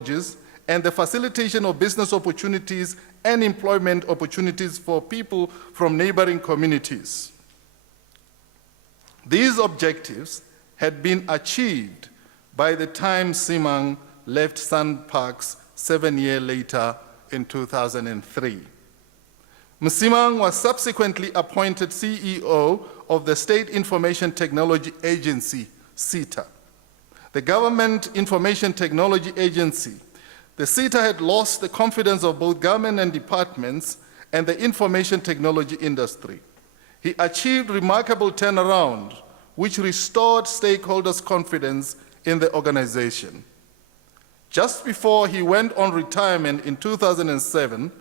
and the facilitation of business opportunities and employment opportunities for people from neighboring communities. These objectives had been achieved by the time Simang left SANParks 7 years later in 2003. Msimang was subsequently appointed CEO of the State Information Technology Agency, SITA. The Government Information Technology Agency. The SITA had lost the confidence of both government and departments and the information technology industry. He achieved remarkable turnaround, which restored stakeholders' confidence in the organization. Just before he went on retirement in 2007,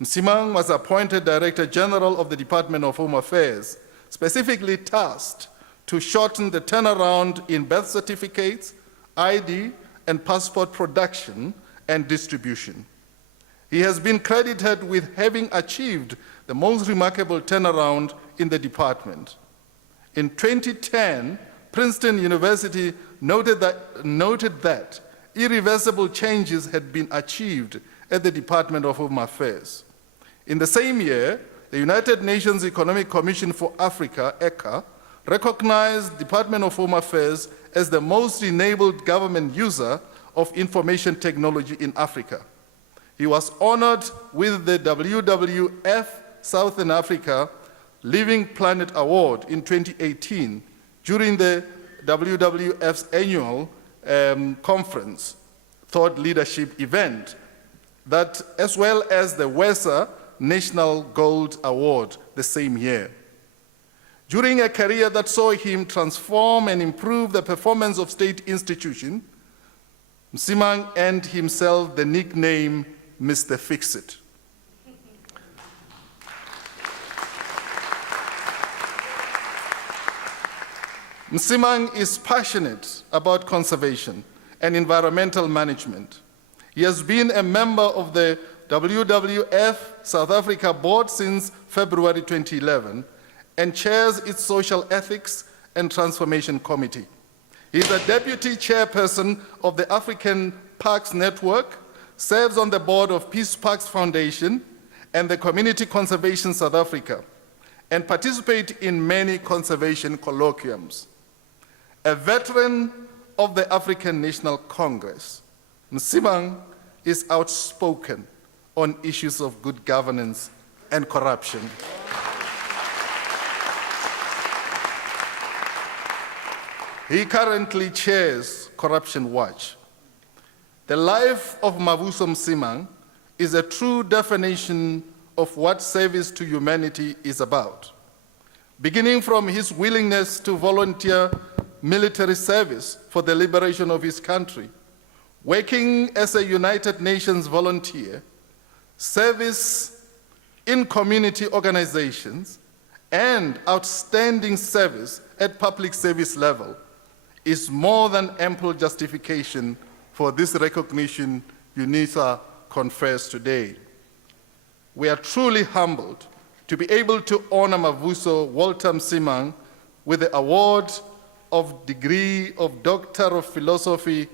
Msimang was appointed Director General of the Department of Home Affairs, specifically tasked to shorten the turnaround in birth certificates, ID, and passport production and distribution. He has been credited with having achieved the most remarkable turnaround in the department. In 2010, Princeton University noted that irreversible changes had been achieved at the Department of Home Affairs. In the same year, the United Nations Economic Commission for Africa, ECA, recognized Department of Home Affairs as the most enabled government user of information technology in Africa. He was honored with the WWF Southern Africa Living Planet Award in 2018 during the WWF's annual conference, Thought Leadership event, that as well as the WESA National Gold Award the same year. During a career that saw him transform and improve the performance of state institutions, Msimang earned himself the nickname Mr. Fix-It. Msimang is passionate about conservation and environmental management. He has been a member of the WWF South Africa board since February 2011 and chairs its Social Ethics and Transformation Committee. He is a deputy chairperson of the African Parks Network, serves on the board of Peace Parks Foundation and the Community Conservation South Africa, and participates in many conservation colloquiums. A veteran of the African National Congress, Msimang is outspoken on issues of good governance and corruption. He currently chairs Corruption Watch. The life of Mavuso Msimang is a true definition of what service to humanity is about. Beginning from his willingness to volunteer military service for the liberation of his country, working as a United Nations volunteer, service in community organizations, and outstanding service at public service level is more than ample justification for this recognition Unisa confers today. We are truly humbled to be able to honor Mavuso Walter Msimang with the award of degree of Doctor of Philosophy,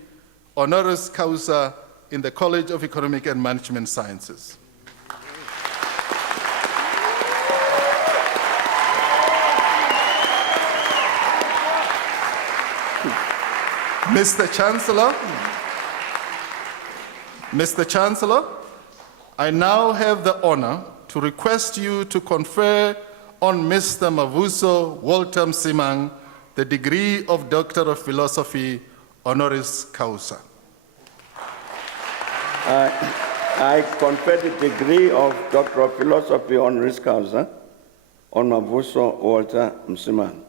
honoris causa in the College of Economic and Management Sciences. Mr. Chancellor, I now have the honor to request you to confer on Mr. Mavuso Walter Msimang the degree of Doctor of Philosophy, honoris causa. I confer the degree of Doctor of Philosophy, honoris causa on Mavuso Walter Msimang.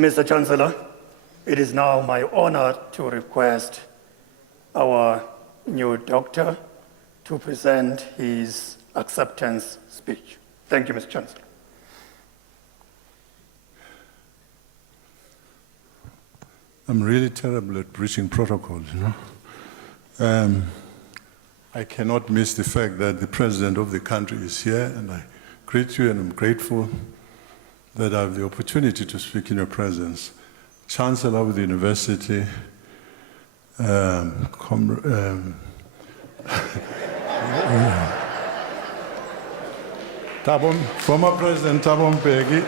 Mr. Chancellor, it is now my honor to request our new doctor to present his acceptance speech. Thank you, Mr. Chancellor. I'm really terrible at breaching protocols, you know. I cannot miss the fact that the president of the country is here, and I greet you, and I'm grateful that I have the opportunity to speak in your presence. Chancellor of the university, former President Thabo Mbeki,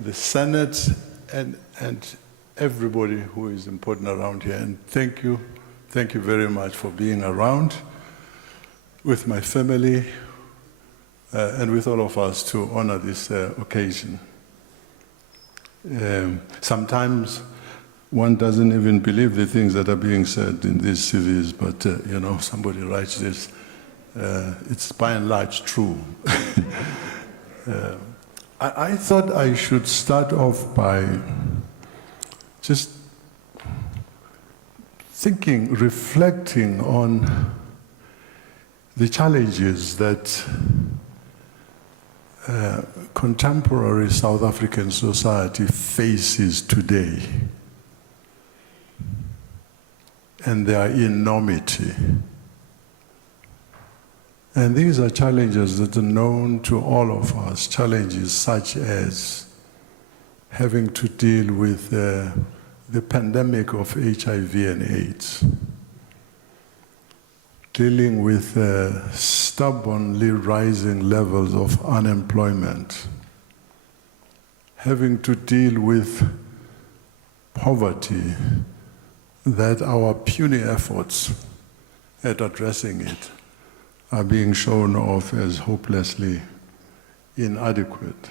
the Senate, and everybody who is important around here. And thank you very much for being around with my family and with all of us to honor this occasion. Sometimes one doesn't even believe the things that are being said in these CVs, but you know, somebody writes this, it's by and large true. I thought I should start off by just thinking, reflecting on the challenges that contemporary South African society faces today, and their enormity. And these are challenges that are known to all of us, challenges such as having to deal with the pandemic of HIV and AIDS, dealing with stubbornly rising levels of unemployment, having to deal with poverty, that our puny efforts at addressing it are being shown off as hopelessly inadequate.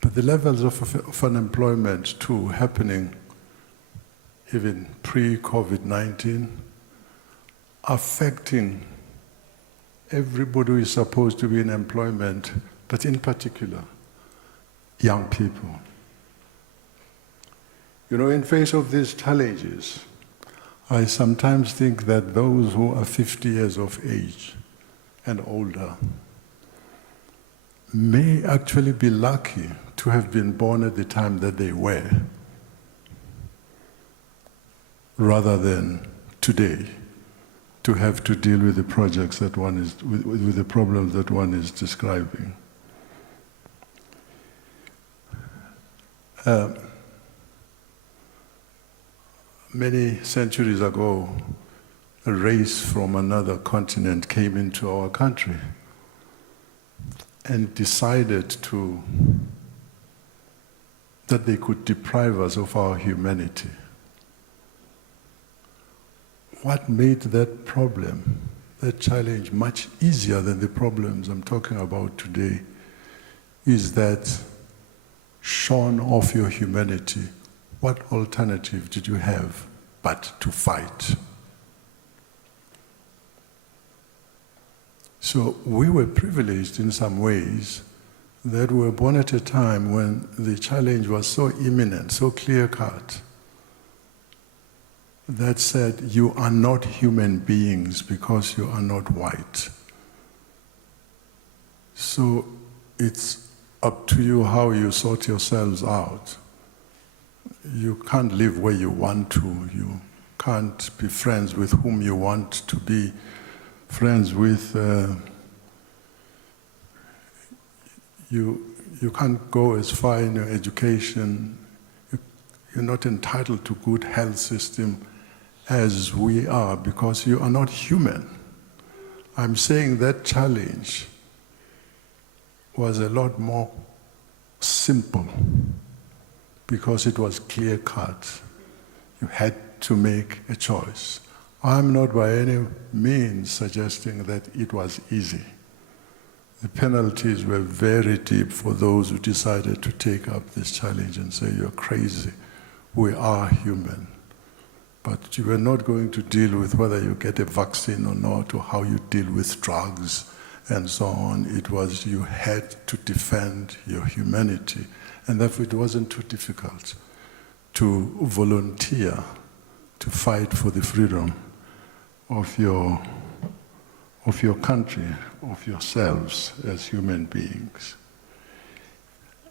But the levels of unemployment too happening even pre-COVID-19, affecting everybody who is supposed to be in employment, but in particular, young people. You know, in face of these challenges, I sometimes think that those who are 50 years of age and older may actually be lucky to have been born at the time that they were, rather than today to have to deal with the projects that one is, with the problems that one is describing. Many centuries ago, a race from another continent came into our country and decided that they could deprive us of our humanity. What made that problem, that challenge, much easier than the problems I'm talking about today is that, shorn of your humanity, what alternative did you have but to fight? So we were privileged in some ways that we were born at a time when the challenge was so imminent, so clear-cut, that said, you are not human beings because you are not white. So it's up to you how you sort yourselves out. You can't live where you want to. You can't be friends with whom you want to be friends with. You can't go as far in your education. You're not entitled to good health system as we are because you are not human. I'm saying that challenge was a lot more simple because it was clear-cut. You had to make a choice. I'm not by any means suggesting that it was easy. The penalties were very deep for those who decided to take up this challenge and say, you're crazy, we are human. But you were not going to deal with whether you get a vaccine or not, or how you deal with drugs and so on. It was you had to defend your humanity, and therefore it wasn't too difficult to volunteer to fight for the freedom of your country, of yourselves as human beings.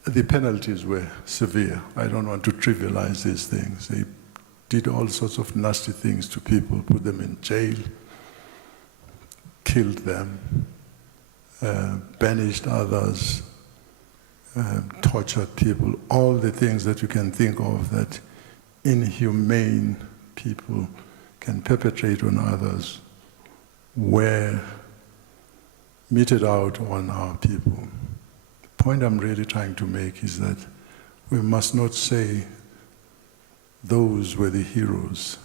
The penalties were severe. I don't want to trivialize these things. They did all sorts of nasty things to people, put them in jail, killed them, banished others, tortured people, all the things that you can think of that inhumane people can perpetrate on others were meted out on our people. The point I'm really trying to make is that we must not say those were the heroes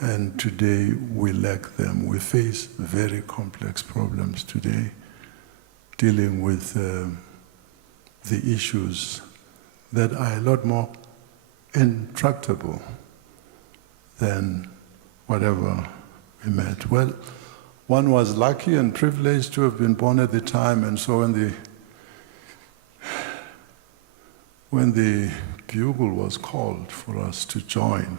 and today we lack them. We face very complex problems today dealing with the issues that are a lot more intractable than whatever we met. Well, one was lucky and privileged to have been born at the time, and so when the bugle was called for us to join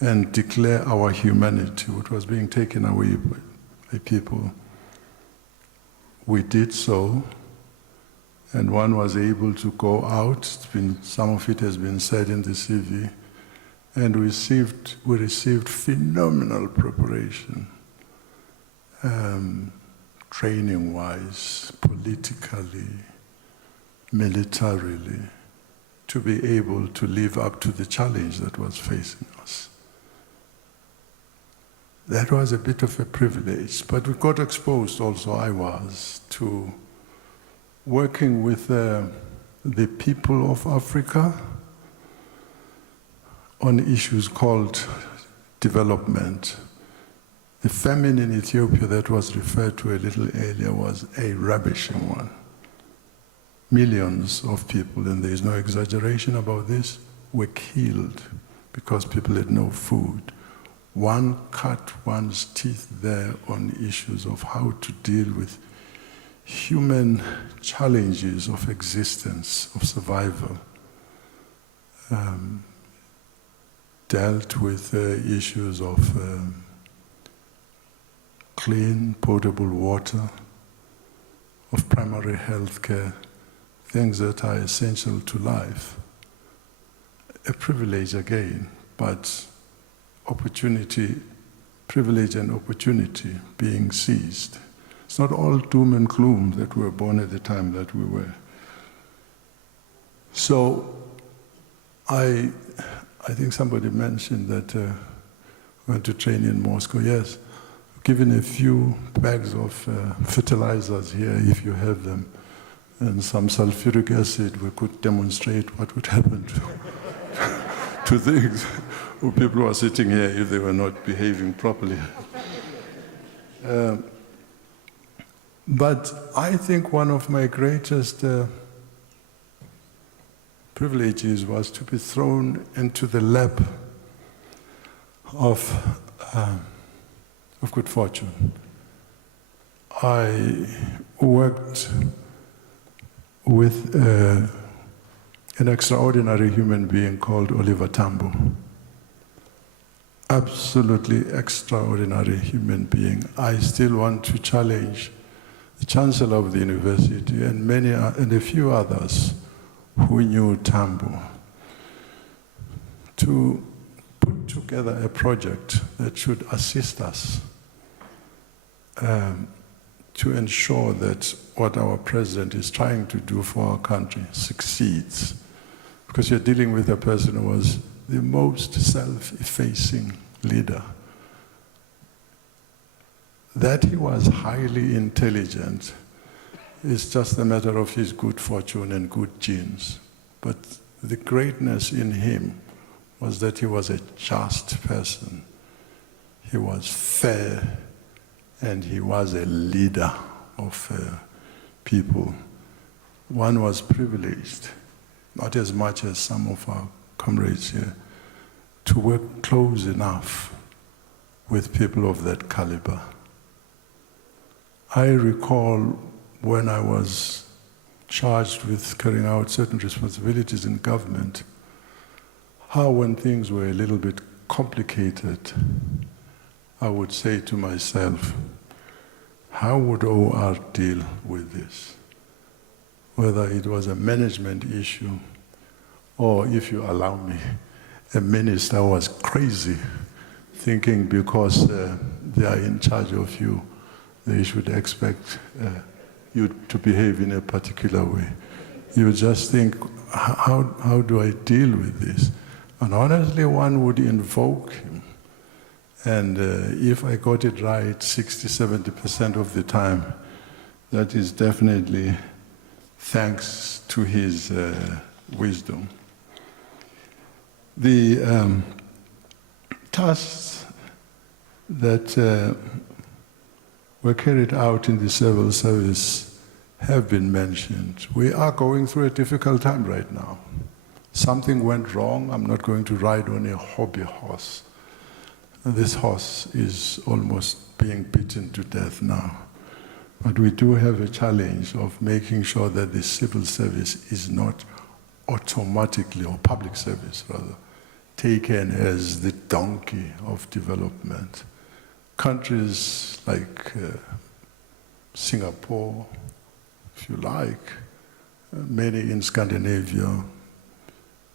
and declare our humanity, which was being taken away by people, we did so, and one was able to go out. Some of it has been said in the CV, and we received phenomenal preparation, training-wise, politically, militarily, to be able to live up to the challenge that was facing us. That was a bit of a privilege, but we got exposed also, I was, to working with the people of Africa on issues called development. The famine in Ethiopia that was referred to a little earlier was a ravishing one. Millions of people, and there is no exaggeration about this, were killed because people had no food. One cut one's teeth there on issues of how to deal with human challenges of existence, of survival. Dealt with issues of clean, potable water, of primary health care, things that are essential to life. A privilege again, but opportunity, privilege and opportunity being seized. It's not all doom and gloom that we were born at the time that we were. So I think somebody mentioned that we went to train in Moscow. Yes, given a few bags of fertilizers here, if you have them, and some sulfuric acid, we could demonstrate what would happen to things. People who are sitting here if they were not behaving properly. But I think one of my greatest privileges was to be thrown into the lap of good fortune. I worked with an extraordinary human being called Oliver Tambo. Absolutely extraordinary human being. I still want to challenge the Chancellor of the university and a few others who knew Tambo to put together a project that should assist us to ensure that what our president is trying to do for our country succeeds. Because you're dealing with a person who was the most self-effacing leader. That he was highly intelligent is just a matter of his good fortune and good genes. But the greatness in him was that he was a just person. He was fair, and he was a leader of people. One was privileged, not as much as some of our comrades here, to work close enough with people of that caliber. I recall when I was charged with carrying out certain responsibilities in government, how when things were a little bit complicated, I would say to myself, how would OR deal with this? Whether it was a management issue, or if you allow me, a minister was crazy, thinking because they are in charge of you, they should expect you to behave in a particular way. You just think, how do I deal with this? And honestly, one would invoke him. And if I got it right 60–70% of the time, that is definitely thanks to his wisdom. The tasks that were carried out in the civil service have been mentioned. We are going through a difficult time right now. Something went wrong. I'm not going to ride on a hobby horse. This horse is almost being beaten to death now. But we do have a challenge of making sure that the civil service is not automatically, or public service rather, taken as the donkey of development. Countries like Singapore, if you like, many in Scandinavia,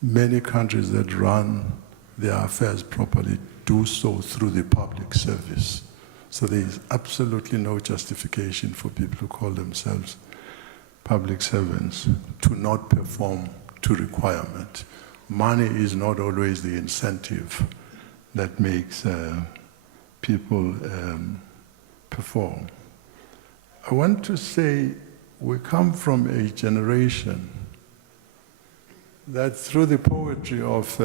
many countries that run their affairs properly do so through the public service. So there is absolutely no justification for people who call themselves public servants to not perform to requirement. Money is not always the incentive that makes people perform. I want to say we come from a generation that through the poetry of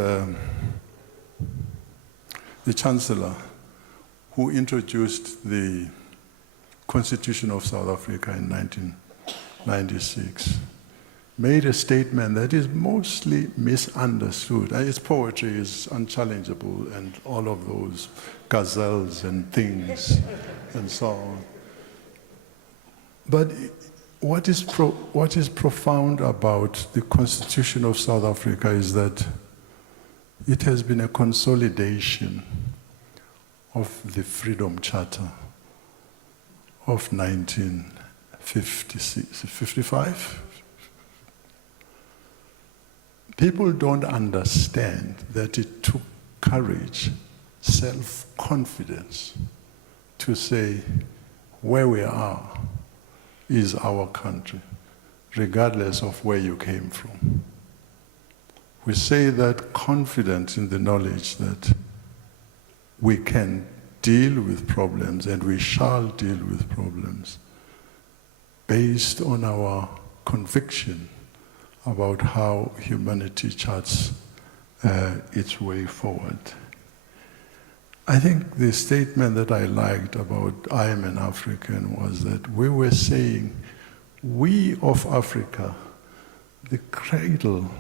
the Chancellor, who introduced the Constitution of South Africa in 1996, made a statement that is mostly misunderstood. His poetry is unchallengeable, and all of those gazelles and things and so on. But what is profound about the Constitution of South Africa is that it has been a consolidation of the Freedom Charter of 1955. People don't understand that it took courage, self-confidence to say where we are is our country, regardless of where you came from. We say that confident in the knowledge that we can deal with problems and we shall deal with problems based on our conviction about how humanity charts its way forward. I think the statement that I liked about I am an African was that we were saying, we of Africa, the cradle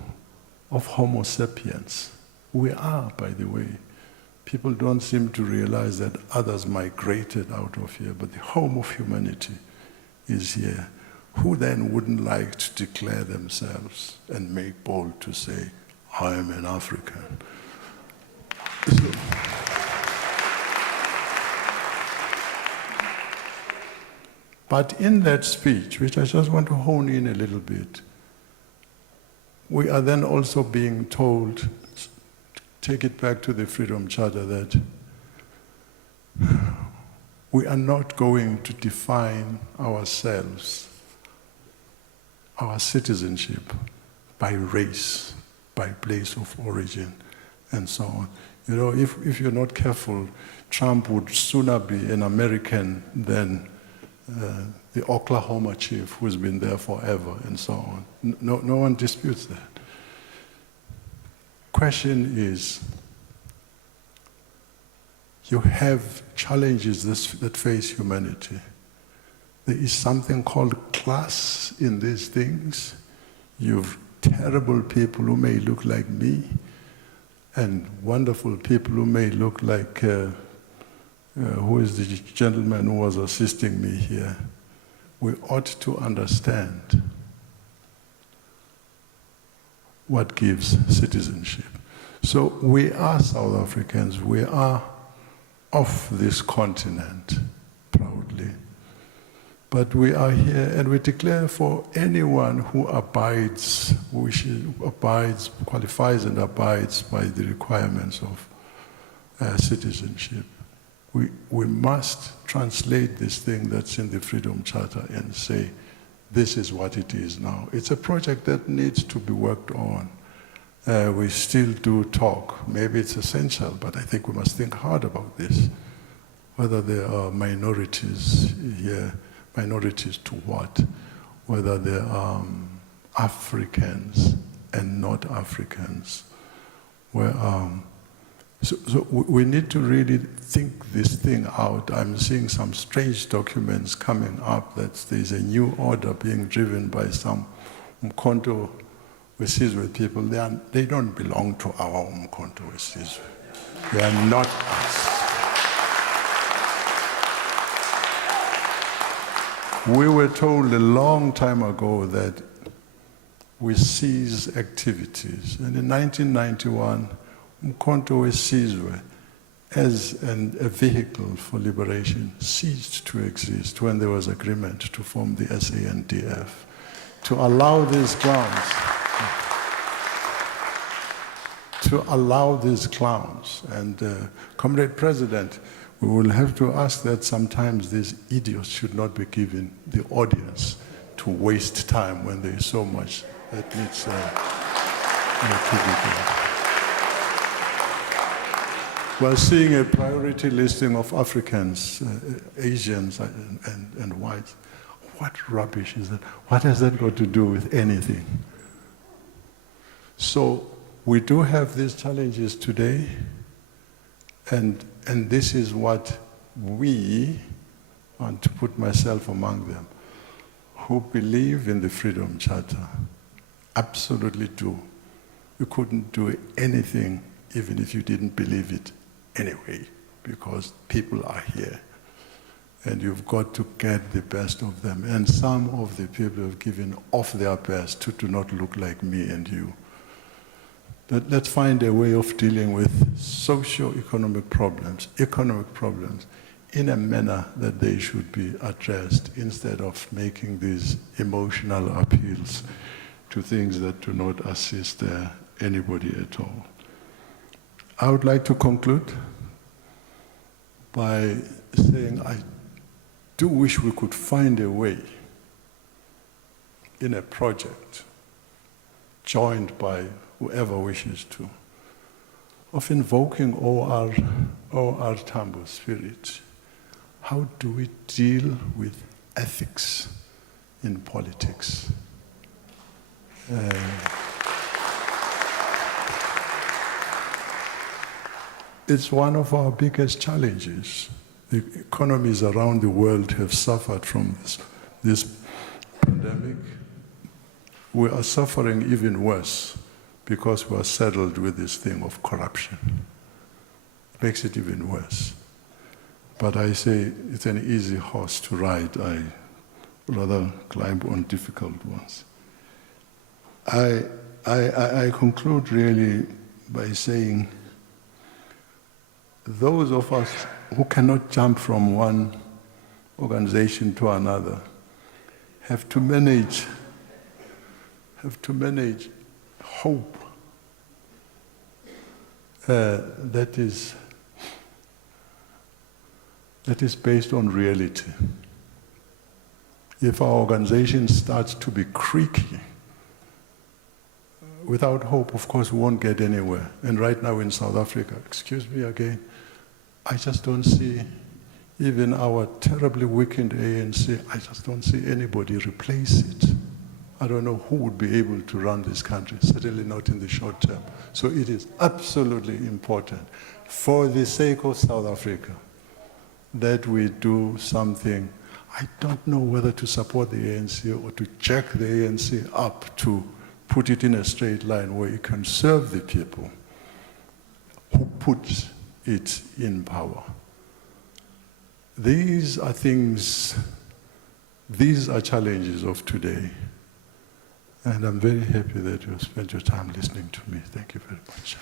of Homo sapiens. We are, by the way. People don't seem to realize that others migrated out of here, but the home of humanity is here. Who then wouldn't like to declare themselves and make bold to say, I am an African? But in that speech, which I just want to hone in a little bit, we are then also being told, take it back to the Freedom Charter, that we are not going to define ourselves, our citizenship, by race, by place of origin, and so on. You know, if you're not careful, Trump would sooner be an American than the Oklahoma chief who's been there forever, and so on. No one disputes that. Question is, you have challenges that face humanity. There is something called class in these things. You've terrible people who may look like me, and wonderful people who may look like who is the gentleman who was assisting me here? we ought to understand what gives citizenship. So we are South Africans, we are of this continent, proudly. But we are here and we declare for anyone who abides, qualifies and abides by the requirements of citizenship. We must translate this thing that's in the Freedom Charter and say, this is what it is now. It's a project that needs to be worked on. We still do talk. Maybe it's essential, but I think we must think hard about this. Whether there are minorities here, minorities to what? Whether there are Africans and not Africans. So we need to really think this thing out. I'm seeing some strange documents coming up that there's a new order being driven by some Umkhonto Wesizwe people. They don't belong to our Umkhonto Wesizwe. They are not us. We were told a long time ago that we cease activities. And in 1991, Umkhonto Wesizwe, as a vehicle for liberation, ceased to exist when there was agreement to form the SANDF, to allow these clowns. And Comrade President, we will have to ask that sometimes these idiots should not be given the audience to waste time when there is so much that needs to be done. We're seeing a priority listing of Africans, Asians, and whites. What rubbish is that? What has that got to do with anything? So we do have these challenges today, and this is what we, and to put myself among them, who believe in the Freedom Charter, absolutely do. You couldn't do anything even if you didn't believe it anyway, because people are here. And you've got to get the best of them. And some of the people have given off their best to not look like me and you. Let's find a way of dealing with socio-economic problems, economic problems, in a manner that they should be addressed, instead of making these emotional appeals to things that do not assist anybody at all. I would like to conclude by saying I do wish we could find a way in a project joined by whoever wishes to, of invoking O.R. Tambo's spirit. How do we deal with ethics in politics? It's one of our biggest challenges. The economies around the world have suffered from this pandemic. We are suffering even worse because we are saddled with this thing of corruption. It makes it even worse. But I say it's an easy horse to ride. I rather climb on difficult ones. I conclude really by saying, those of us who cannot jump from one organization to another have to manage hope that is based on reality. If our organization starts to be creaky, without hope, of course, we won't get anywhere. And right now in South Africa, excuse me again, I just don't see, even our terribly weakened ANC, I just don't see anybody replace it. I don't know who would be able to run this country, certainly not in the short term. So it is absolutely important, for the sake of South Africa, that we do something. I don't know whether to support the ANC or to jack the ANC up to put it in a straight line where it can serve the people who put it in power. These are things These are challenges of today. And I'm very happy that you have spent your time listening to me. Thank you very much.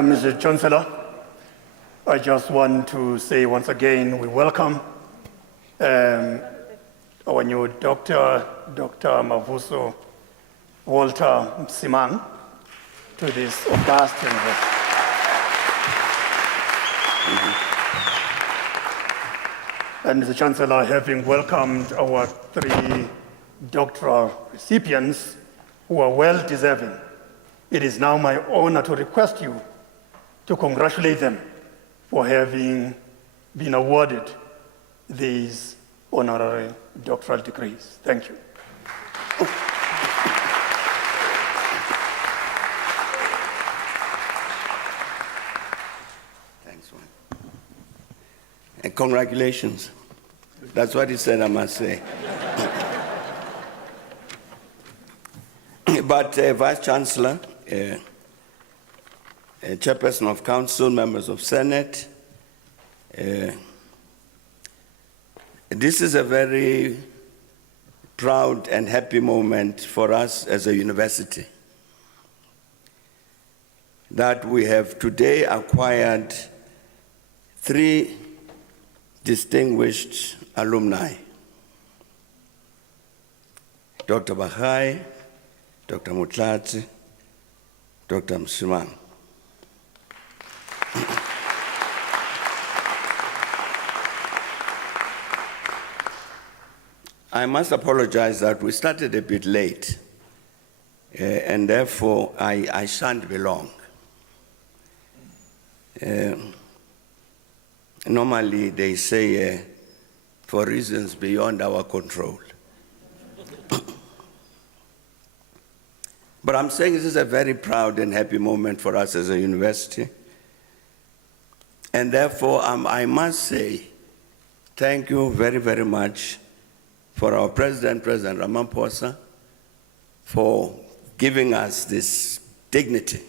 Mr. Chancellor, I just want to say once again, we welcome our new doctor, Dr. Mavuso Walter Msimang, to this august university. And Mr. Chancellor, having welcomed our 3 doctoral recipients who are well deserving, it is now my honor to request you to congratulate them for having been awarded these honorary doctoral degrees. Thank you. Thanks, man. And congratulations. That's what he said, I must say. But Vice Chancellor, Chairperson of Council, members of Senate, this is a very proud and happy moment for us as a university, that we have today acquired 3 distinguished alumni: Dr. Bahai, Dr. Mutlatsi, Dr. Msimang. I must apologize that we started a bit late, and therefore I shan't be long. Normally they say for reasons beyond our control. But I'm saying this is a very proud and happy moment for us as a university. And therefore, I must say thank you very, very much for our President Ramaphosa, for giving us this dignity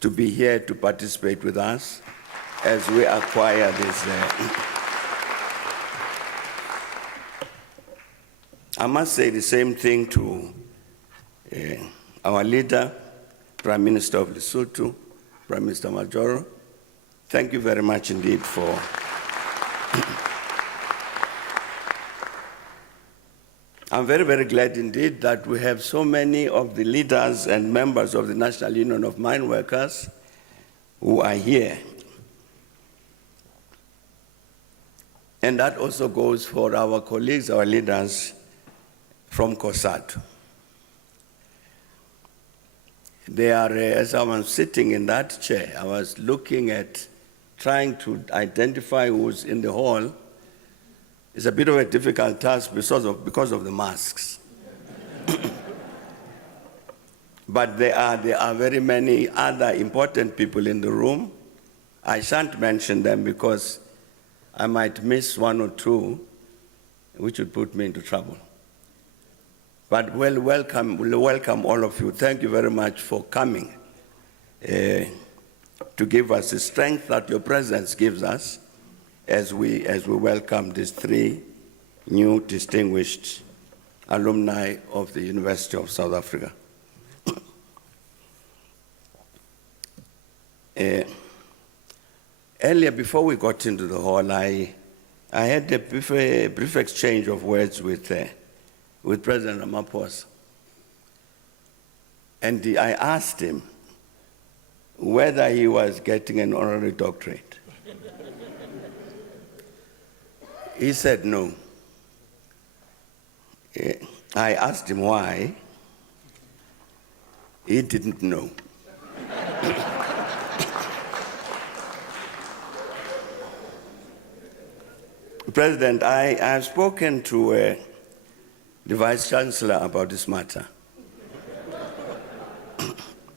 to be here to participate with us as we acquire this. I must say the same thing to our leader, Prime Minister of Lesotho, Prime Minister Majoro. Thank you very much indeed for I'm very, very glad indeed that we have so many of the leaders and members of the National Union of Mine Workers who are here. And that also goes for our colleagues, our leaders from COSATU. They are, as I was sitting in that chair, I was looking at trying to identify who's in the hall. It's a bit of a difficult task because of the masks. But there are very many other important people in the room. I shan't mention them because I might miss 1 or 2, which would put me into trouble. But we'll welcome all of you. Thank you very much for coming to give us the strength that your presence gives us as we welcome these 3 new distinguished alumni of the University of South Africa. Earlier, before we got into the hall, I had a brief exchange of words with President Ramaphosa. And I asked him whether he was getting an honorary doctorate. He said no. I asked him why. He didn't know. President, I have spoken to the Vice Chancellor about this matter.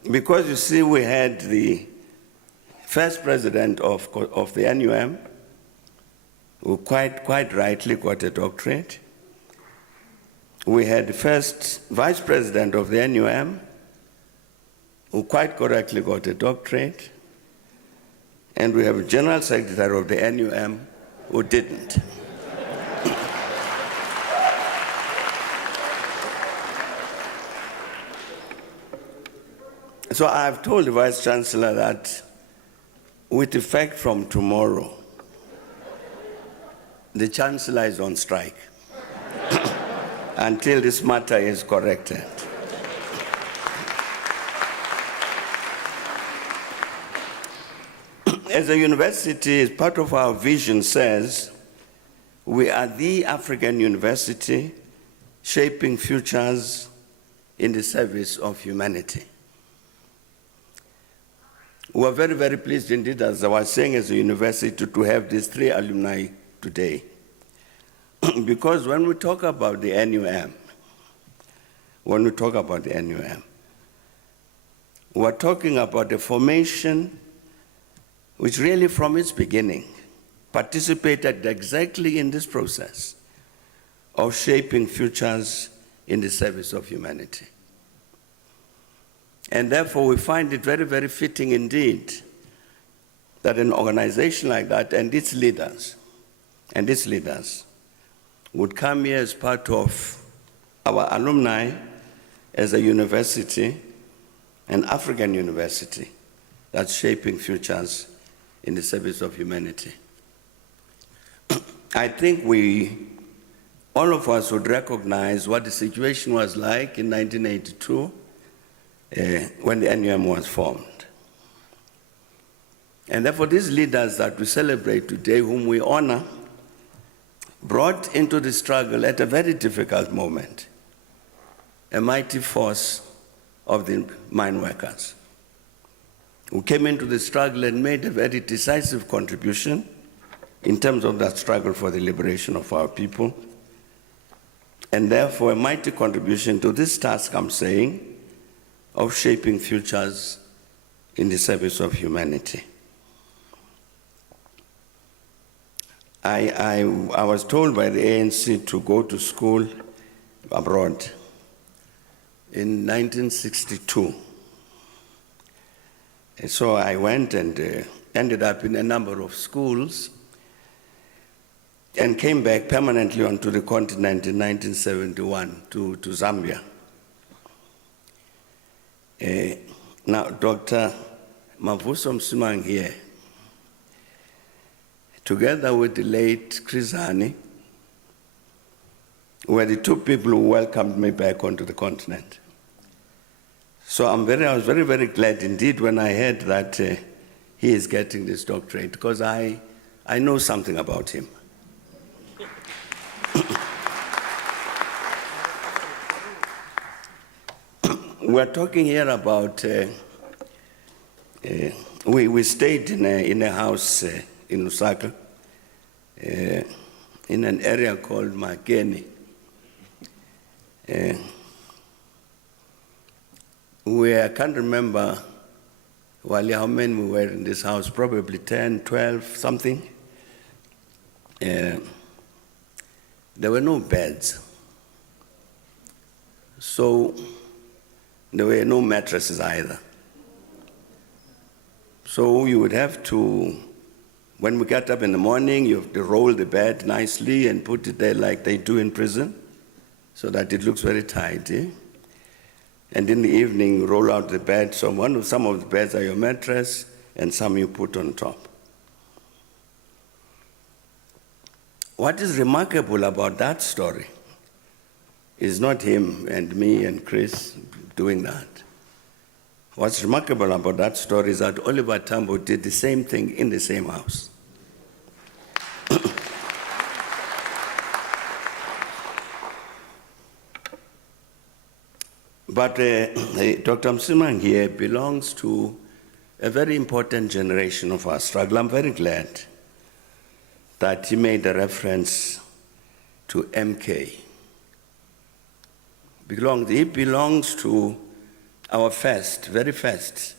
Because you see, we had the first president of the NUM, who quite rightly got a doctorate. We had the first vice president of the NUM, who quite correctly got a doctorate. And we have a general secretary of the NUM who didn't. So I've told the Vice Chancellor that with effect from tomorrow, the Chancellor is on strike until this matter is corrected. As a university, as part of our vision says, we are the African university shaping futures in the service of humanity. We are very, very pleased indeed, as I was saying, as a university, to have these 3 alumni today. Because when we talk about the NUM, we're talking about a formation which really from its beginning participated exactly in this process of shaping futures in the service of humanity. And therefore, we find it very, very fitting indeed that an organization like that and its leaders would come here as part of our alumni as a university, an African university that's shaping futures in the service of humanity. I think all of us would recognize what the situation was like in 1982 when the NUM was formed. And therefore, these leaders that we celebrate today, whom we honor, brought into the struggle at a very difficult moment a mighty force of the mine workers, who came into the struggle and made a very decisive contribution in terms of that struggle for the liberation of our people, and therefore a mighty contribution to this task, I'm saying, of shaping futures in the service of humanity. I was told by the ANC to go to school abroad in 1962. And so I went and ended up in a number of schools and came back permanently onto the continent in 1971 to Zambia. Now, Dr. Mavuso Msimang here, together with the late Krizani, were the 2 people who welcomed me back onto the continent. So I was very, very glad indeed when I heard that he is getting this doctorate, because I know something about him. We're talking here about, we stayed in a house in Lusaka, in an area called Makeni. I can't remember how many we were in this house, probably 10, 12, something. There were no beds. So there were no mattresses either. So you would have to, when we got up in the morning, you have to roll the bed nicely and put it there like they do in prison, so that it looks very tidy. And in the evening, you roll out the bed. So some of the beds are your mattress, and some you put on top. What is remarkable about that story is not him and me and Chris doing that. What's remarkable about that story is that Oliver Tambo did the same thing in the same house. But Dr. Msimang here belongs to a very important generation of our struggle. I'm very glad that he made a reference to MK. He belongs to our very first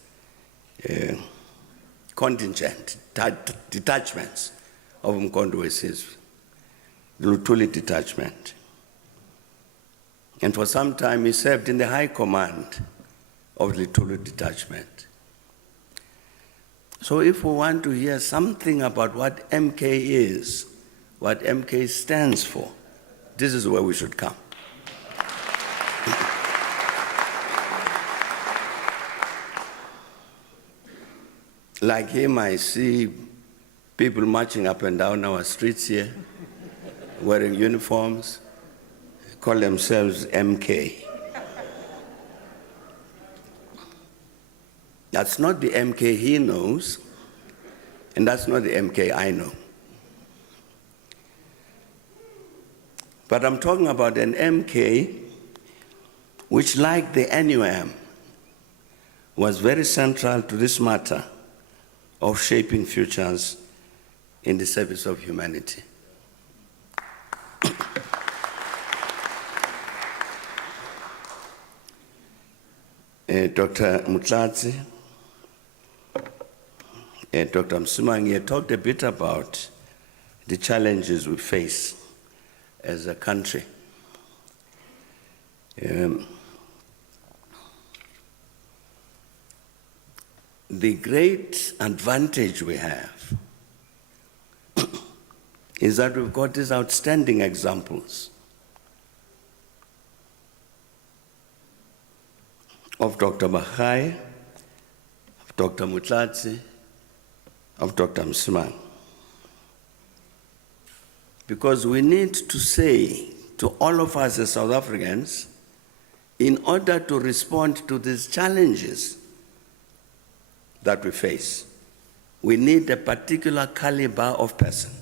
contingent, detachments of Mkondo Wesizwe, the Lutuli detachment. And for some time he served in the high command of the Lutuli detachment. So if we want to hear something about what MK is, what MK stands for, this is where we should come. Like him, I see people marching up and down our streets here, wearing uniforms, call themselves MK. That's not the MK he knows, and that's not the MK I know. But I'm talking about an MK which, like the NUM, was very central to this matter of shaping futures in the service of humanity. Dr. Mutlatsi, Dr. Msimang talked a bit about the challenges we face as a country. The great advantage we have is that we've got these outstanding examples of Dr. Baha'i, of Dr. Mutlatsi, of Dr. Msimang. Because we need to say to all of us as South Africans, in order to respond to these challenges that we face, we need a particular caliber of person.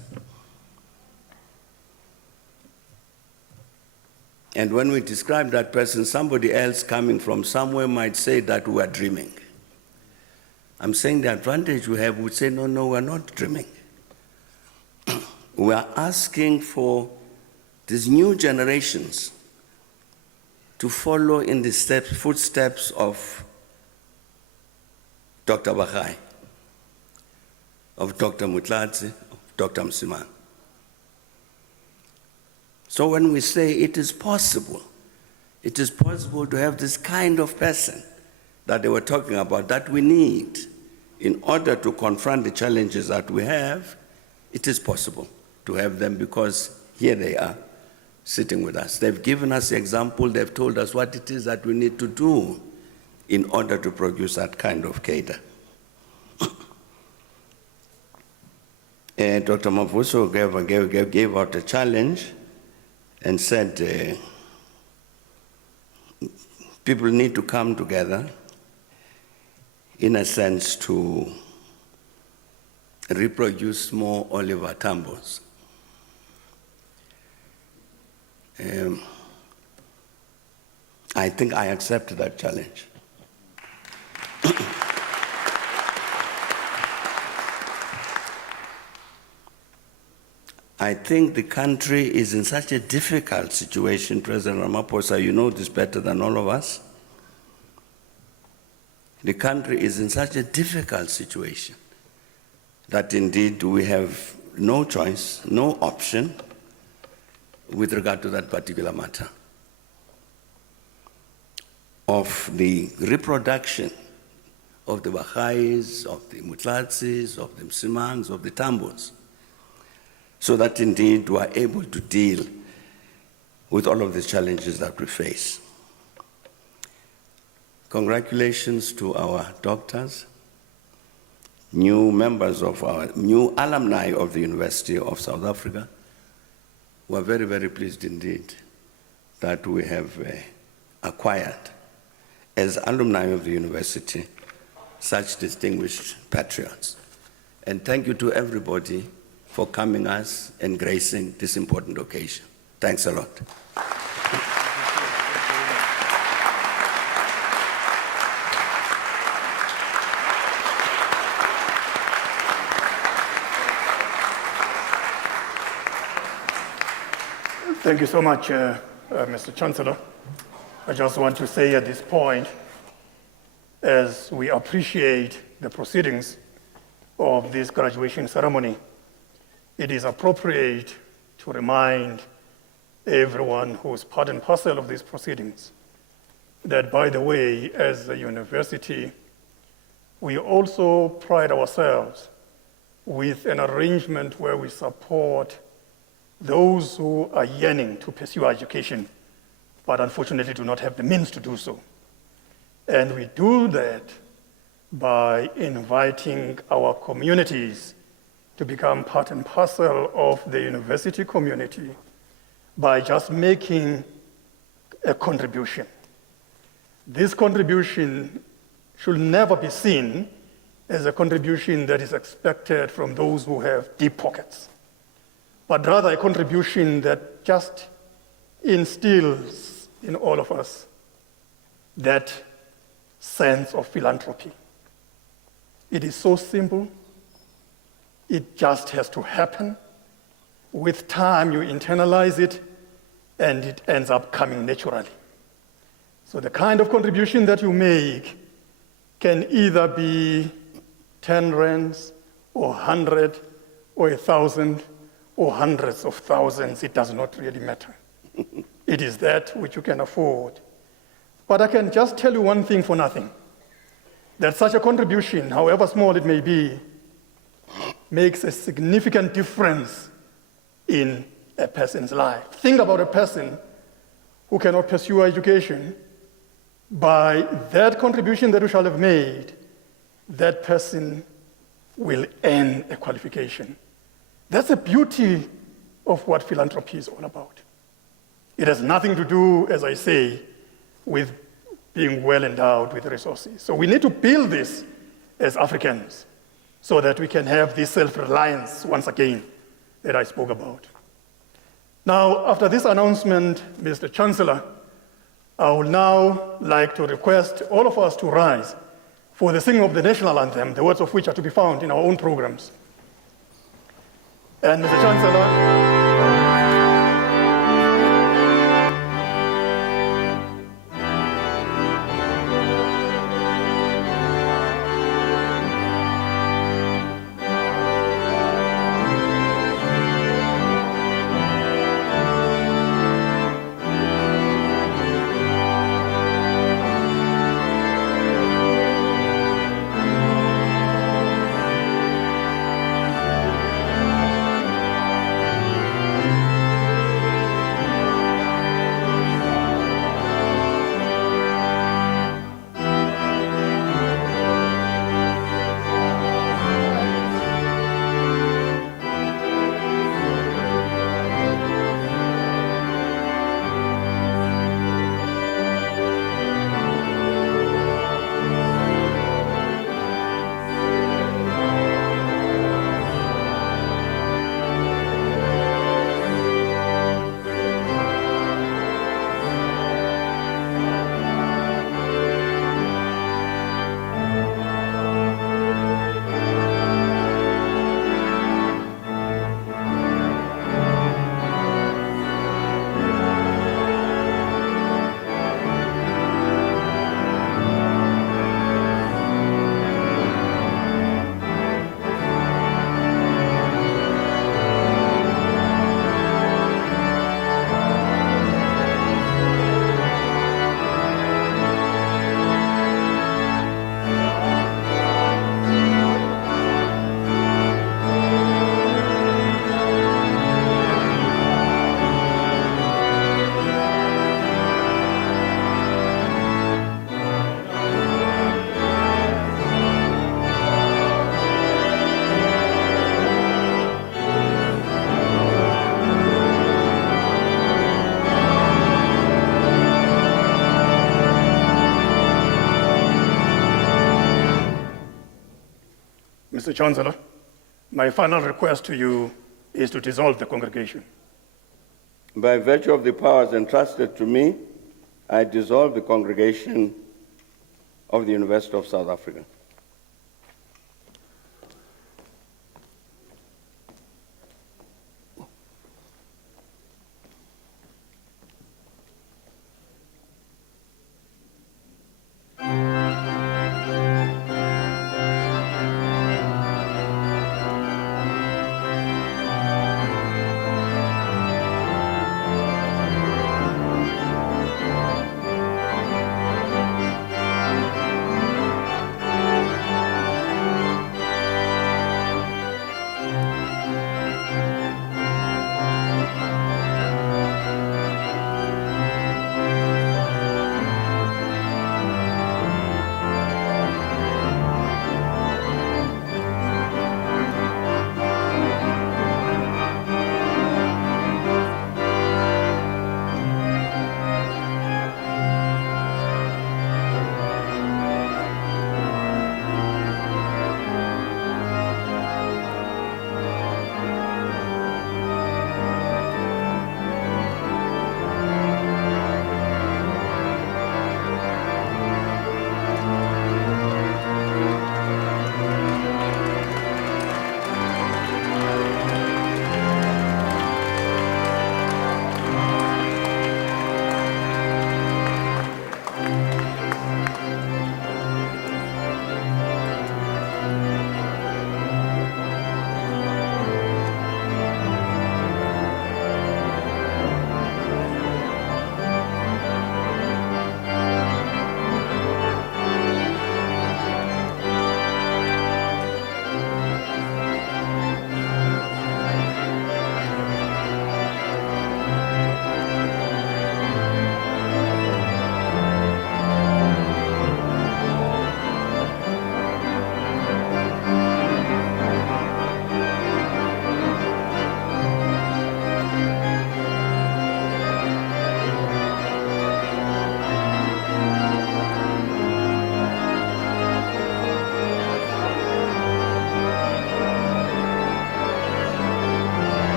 And when we describe that person, somebody else coming from somewhere might say that we are dreaming. I'm saying the advantage we have, we say, no, we're not dreaming. We are asking for these new generations to follow in the footsteps of Dr. Baha'i, of Dr. Mutlatsi, of Dr. Msimang. So when we say it is possible to have this kind of person that they were talking about that we need in order to confront the challenges that we have, it is possible to have them because here they are sitting with us. They've given us the example, they've told us what it is that we need to do in order to produce that kind of cadre. Dr. Mavuso gave out a challenge and said people need to come together in a sense to reproduce more Oliver Tambos. I think I accept that challenge. I think the country is in such a difficult situation, President Ramaphosa, you know this better than all of us. The country is in such a difficult situation that indeed we have no choice, no option with regard to that particular matter of the reproduction of the Baha'is, of the Mutlatsis, of the Msimangs, of the Tambos, so that indeed we are able to deal with all of the challenges that we face. Congratulations to our doctors, new members of our new alumni of the University of South Africa. We are very, very pleased indeed that we have acquired as alumni of the university, such distinguished patriots. And thank you to everybody for coming us and gracing this important occasion. Thanks a lot. Thank you so much, Mr. Chancellor. I just want to say at this point, as we appreciate the proceedings of this graduation ceremony, it is appropriate to remind everyone who's part and parcel of these proceedings that, by the way, as a university, we also pride ourselves with an arrangement where we support those who are yearning to pursue education, but unfortunately do not have the means to do so. And we do that by inviting our communities to become part and parcel of the university community by just making a contribution. This contribution should never be seen as a contribution that is expected from those who have deep pockets, but rather a contribution that just instills in all of us that sense of philanthropy. It is so simple. It just has to happen. With time, you internalize it, and it ends up coming naturally. So the kind of contribution that you make can either be 10 rands, or 100, or 1,000, or hundreds of thousands. It does not really matter. It is that which you can afford. But I can just tell you one thing for nothing, that such a contribution, however small it may be, makes a significant difference in a person's life. Think about a person who cannot pursue education. By that contribution that you shall have made, that person will earn a qualification. That's the beauty of what philanthropy is all about. It has nothing to do, as I say, with being well endowed with resources. So we need to build this as Africans so that we can have this self-reliance once again that I spoke about. Now, after this announcement, Mr. Chancellor, I would now like to request all of us to rise for the singing of the national anthem, the words of which are to be found in our own programs. And Mr. Chancellor, Mr. Chancellor, my final request to you is to dissolve the congregation. By virtue of the powers entrusted to me, I dissolve the congregation of the University of South Africa.